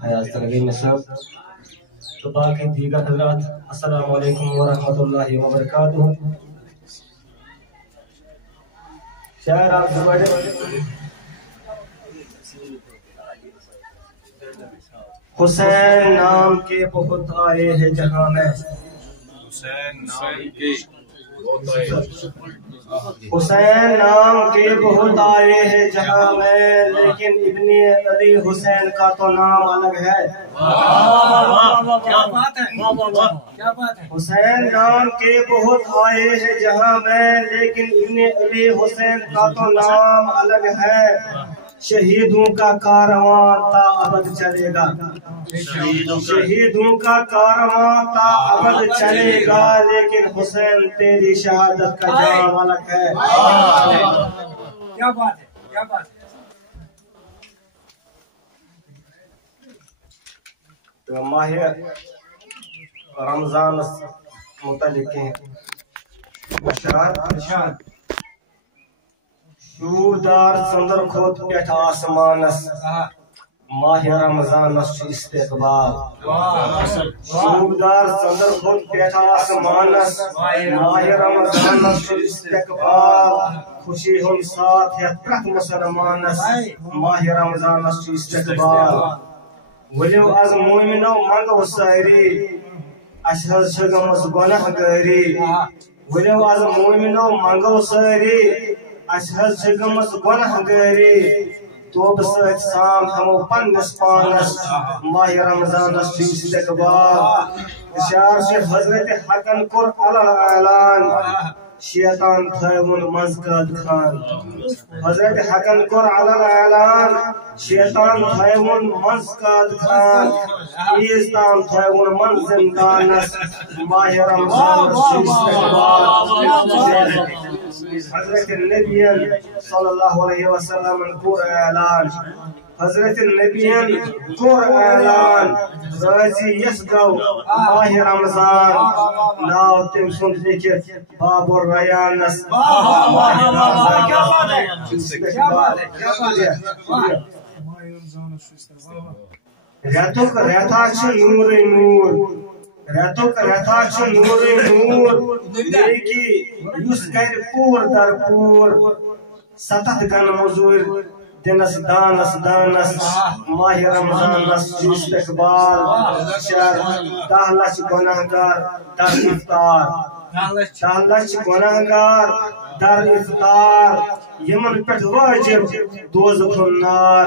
حیات ترغیب نصاب تو باقی دیگر حضرات السلام علیکم ورحمۃ اللہ وبرکاتہ. شاعر آپ سے بڑے حسین نام کے بہت آئے ہیں جہاں میں، حسین نام کے بہت آئے ہیں جہاں میں، لیکن ابن علی حسین کا تو نام الگ ہے. حسین نام کے بہت آئے ہیں جہاں میں، لیکن ابن علی حسین کا تو نام الگ ہے. شہیدوں کا کارواں تا ابد چلے گا، شہیدوں کا کارواں تا ابد چلے گا، لیکن حسین تیری شہادت کا جام الگ ہے. کیا بات ہے، کیا بات ہے. تو ماہ رمضان متعلق ارشاد شوردار ژندر کھوت پٮ۪ٹھ آسمانس، ماہ رمضانس چھُ استقبال. شوردار ژندر کھوت پٮ۪ٹھ آسمانس، ماہ رمضانس چھُ استقبال. خوشی ہُنٛد ساتھ ہٮ۪تھ پرٛٮ۪تھ مُسلمانس، ماہ رمضانس چھُ استقبال. ؤلِو آز مومنو منگو سٲری، اَسہِ حظ چھِ گٔمٕژ گۄناہ گٲری. ؤلِو آز مومنو منگو سٲری، اَسہِ حظ چھِ گٔمٕژ گۄناہ گٲری. توبہٕ سۭتۍ سام ہٮ۪مو پننِس پانس، ماہ رمضانس چھُ استقبال. اشار چھِ حضرت حقن کوٚر علل اعلان، شیطان تھٲوُن منٛز قٲد خان. حضرت حقن کوٚر علل اعلان، شیطان تھٲوُن منٛز قٲد خان. عیٖز تام تھٲوُن منٛز زندانس، ماہ رمضانس چھُ استقبال. حضرت نبیَن صلی اللہ علیہ وسلم کوٚر اعلان، حضرت نبیَن کوٚر اعلان، رٲضی یس گوٚو ماہ رمضان، ناو تٔمۍ سُنٛد لیکھِتھ باب الریانس. رٮ۪تُک رٮ۪تھا چھُ نوٗرٕے نوٗر، رٮ۪تُک رٮ۪تھا چھُ نوٗرٕے نوٗر، نیکی یُس کرِ پوٗر در پوٗر. 7 گنہٕ موٚزوٗرۍ دِنس دانس دانس، ماہ رمضانس چھُ استقبال. 10 لچھ گۄناہ گار در افطار، 10 لچھ گۄناہ گار در افطار. یمن پٮ۪ٹھ وٲجِب دوزخُن نار،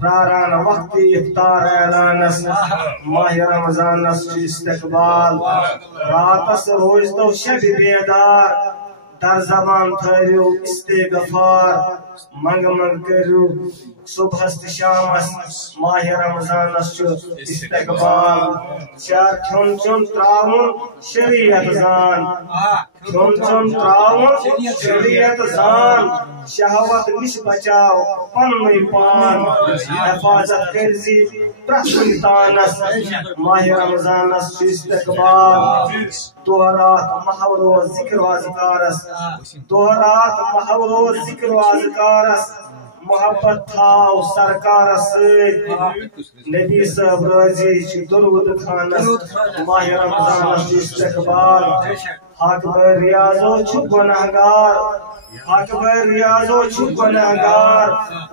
پراران وقتہِ افطار اعلانس، ماہ رمضانس چھُ استقبال. راتس روزتو شب بیدار، در زبان تھٲوِو استغفار. منگ منگ کٔرِو صبحس تہٕ شامس، ماہ رمضانس چھُ استقبال. کھیوٚن چیوٚن تراوُن شریعت زان، کھیوٚن چیوٚن تراوُن شریعت زان. شہوت نش بچاو پننُے پان، حفاظت کٔرزِ پرٛٮ۪تھ کُنہِ تانس، ماہ رمضانس چھُ استقبال. دۄہ رات محو روز ذکر و اذکارس، دۄہ رات محو روز ذکر و اذکارس. محبت تھاو سرکارس سۭتۍ، نبی صٲب رٲضی چھِ درود خانس، ماہ رمضانس چھُ استقبال. حق بٔرۍ ریاضو چھُ گۄناہ گار، حق بٔرۍ ریاضو چھُ گۄناہ گار.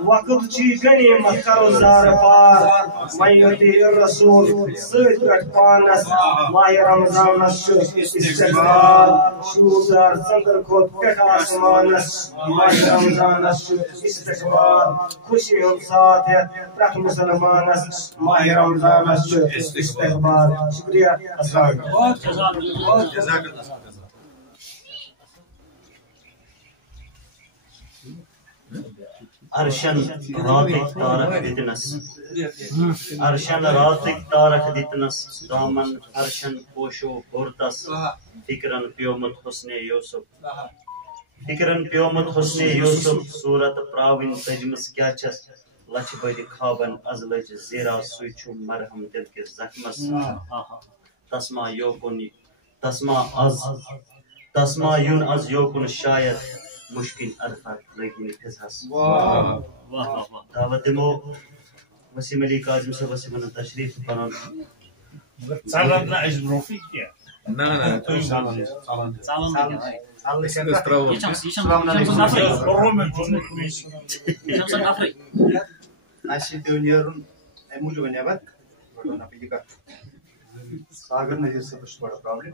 وقت چھُے غنیٖمت کرو زارٕ پار، وۄنۍ یوٚتہِ رسوٗل سۭتۍ پٮ۪ٹھ پانس، ماہ رمضانس چھُ استقبال. شوٗبدار ژٔنٛدٕر کھوٚت پٮ۪ٹھ آسمانس، ماہ رمضانس چھُ استقبال. خوشی ہُنٛد ساتھ ہٮ۪تھ پرٛٮ۪تھ مُسلمانس، ماہ رمضانس چھُ استقبال. شُکریہ. السلام علیکم. ارشن راتک تارک دتنس، ارشن راتک تارک دتنس، دامن ارشن پوشو بورتس. فکرن پیومت حسن یوسف، فکرن پیومت حسن یوسف. صورت پراوین تجمس کیا چھس، لچھ بد خوابن از لج زیرا سوی چھو مرہم دل کے زخمس. تسما یوکن تسما یون از یوکن شاید، مشکل عرفت لگی فضحس. دعوت دمو وسیم علی کاظم صاحب سے من تشریف پنن Salam na is Rafik ya. نه Salam. Aşı dönüyorum. Emucu ve nebat. Buradan apilika. Sagar ne diyorsa kuş bada problem.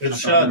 Irshad.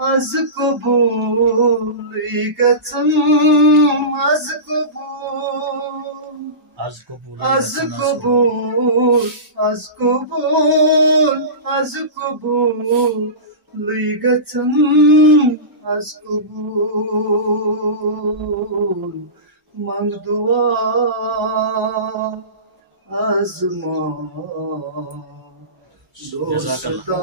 Az kubul igatsam az kubul ligatsam az kubul mangdua azma dosta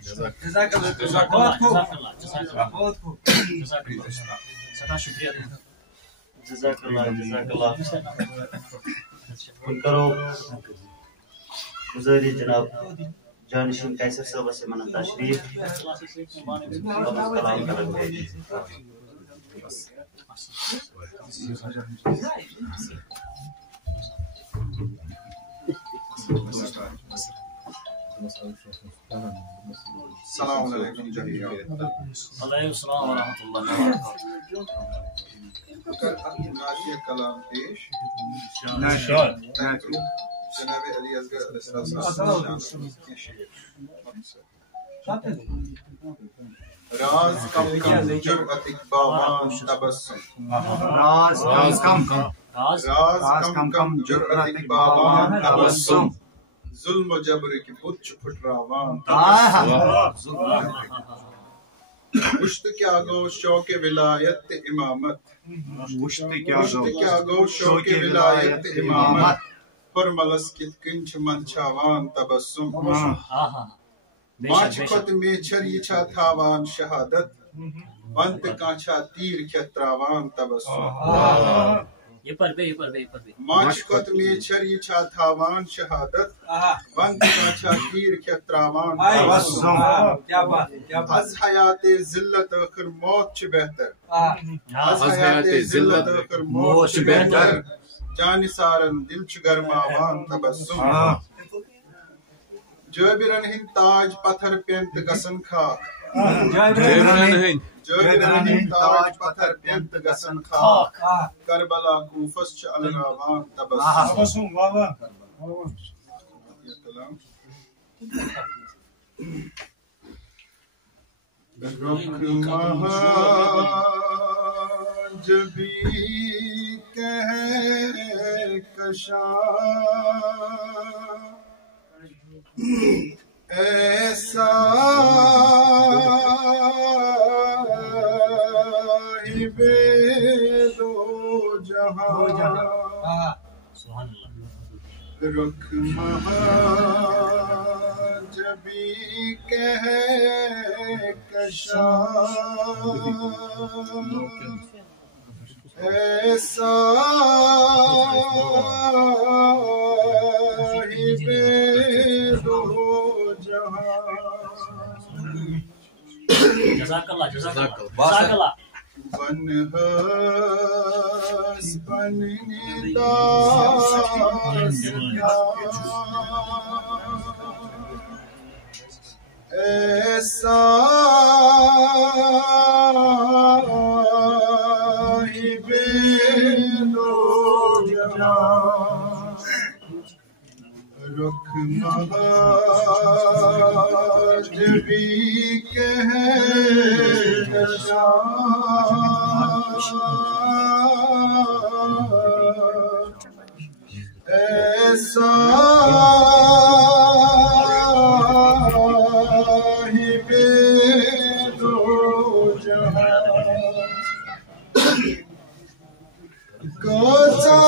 جزاك الله. جزاک اللہ ہم کرو گزاری جناب جانشین قیصر صاحب سے منع تشریف کلام کرن پیش السلام علیکم جميعا. علیکم السلام ورحمۃ اللہ وبرکاتہ. ناشیہ کلام پیش جناب علی اصغر علیہ السلام کے شعر. راز کم کم جرأت اقبامان تبسم. راز کم کم جرأت اقبامان تبسم. ظلم و جبر کی بت پھٹراوان وشت کیا گو شوق ولایت امامت. وشت کیا گو شوق ولایت امامت. پر ملس کت کنچ منچاوان تبسم. ماچ خود میچر یہ چھا تھاوان شہادت. بنت کانچا تیر کھتراوان تبسم. ماچ خود میچر یہ چھا تھاوان شہادت. بنت کانچا تیر کھتراوان تبسم. از حیات ذلت آخر موت چھ بہتر. از حیات ذلت آخر موت چھ بہتر. جان سارن دل چھ گرماوان تبسم. جابرن ہند تاج پتھر پینت گسن خاک. جابرن ہند تاج پتھر پینت گسن خاک. کربلا کوفس چھ الگاوان تبسم. رخ جبی کہکشاں ایسا ہی بے دو جہاں. رخ جبی کہکشاں ایسا ہی بے دو جہاں. جزاک اللہ بن ہس بن داس ایسا ہی بے دو جہاں. رخ جبی کہکشاں ایسا ہی بے دو جہاں. Khosa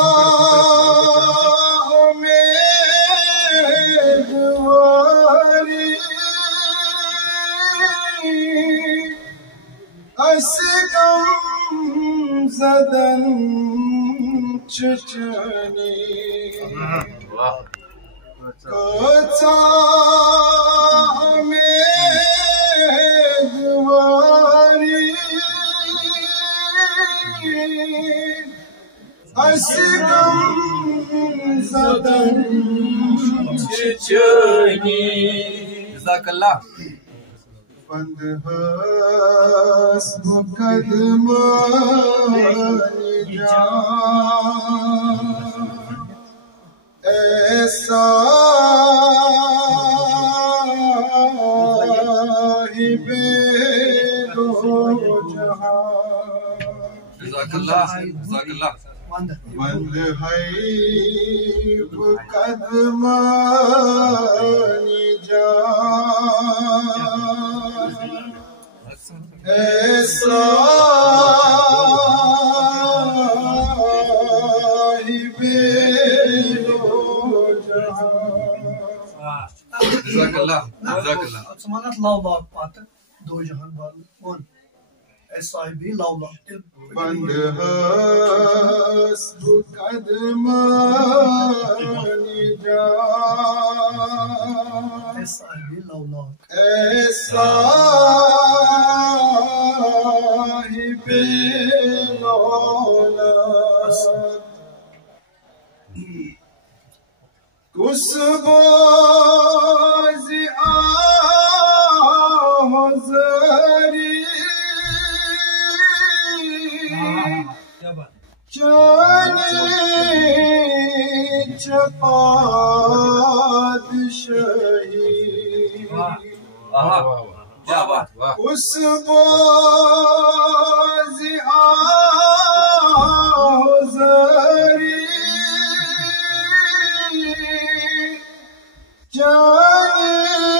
skim زدن چچنی کوچا امیدواری skim زدن چچنی. جزاک اللہ. بند ہس مقدمانی جان ایسا ہی بے دو جہاں. جزاک اللہ. جزاک اللہ. بند ہے مقدمانی جان ایسا ہی بے دو جہاں. جزاک اللہ. جزاک اللہ. سمانت لاو باغ پات دو جہان بال ون صاحبي لولا بند حسب قدمانی جان صاحبي لولا اے صاحب لولا کس بازی آزری جانی چپاد شہی اس بازی آزری جانی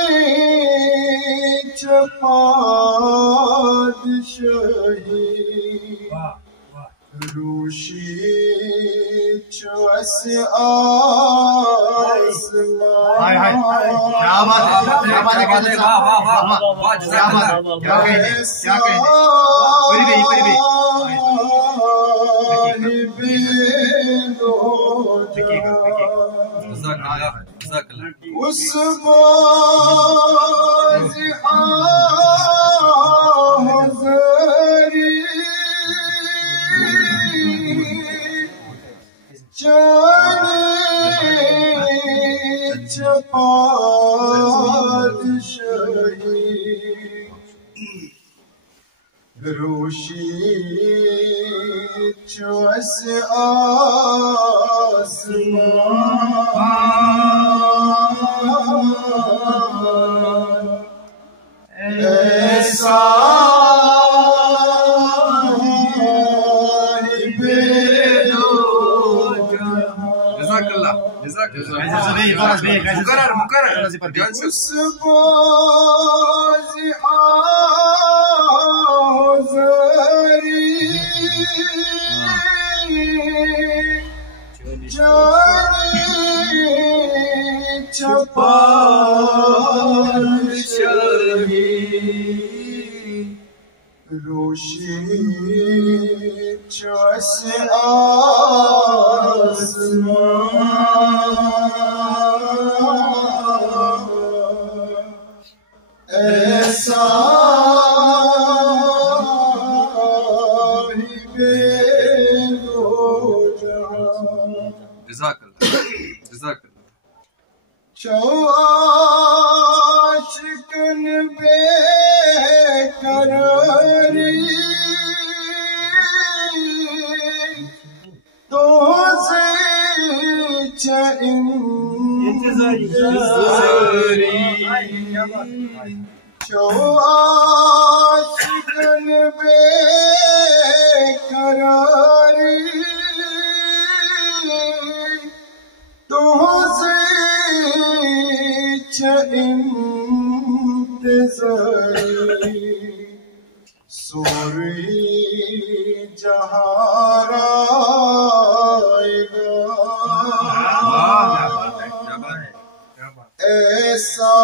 چپاد شہی روشی چوس آسمان اس بازی آزری جانی چپاد شہی روشی چوس آسمان ایسا اس بازی آزری جانی چپاد شہی روشی چوس آسمان ایسا چو عاشقن بے قراری تو سے انتظاری چو عاشقن بے قراری تو سے انتظاری سوری جہاں رائے گا ایسا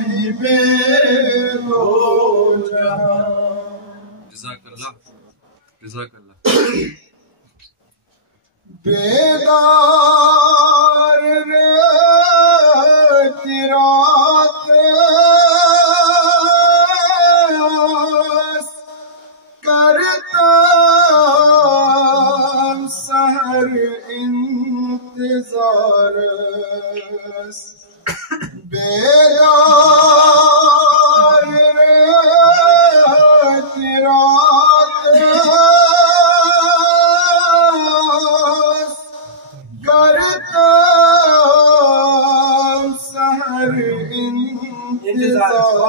ہی بے رو جہاں جزاک اللہ جزاک اللہ بیدار رہتی رات کرتا سحر انتظار بیدار رہتی رات کرتا سحر انتظار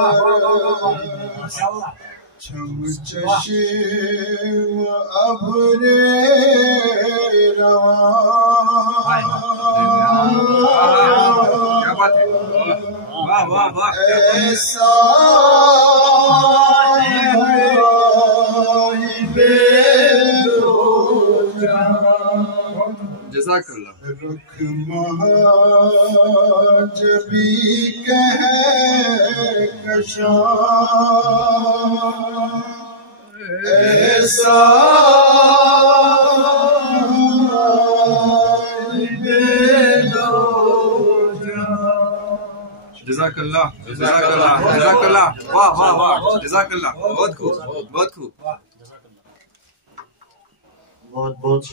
چھم چشم ابر رواں ایسا جزاک اللہ رکھ مہاج بھی کہہ ایسا جزاک اللہ جزاک اللہ جزاک اللہ واہ واہ واہ جزاک اللہ بہت خوب بہت خوب بہت بہت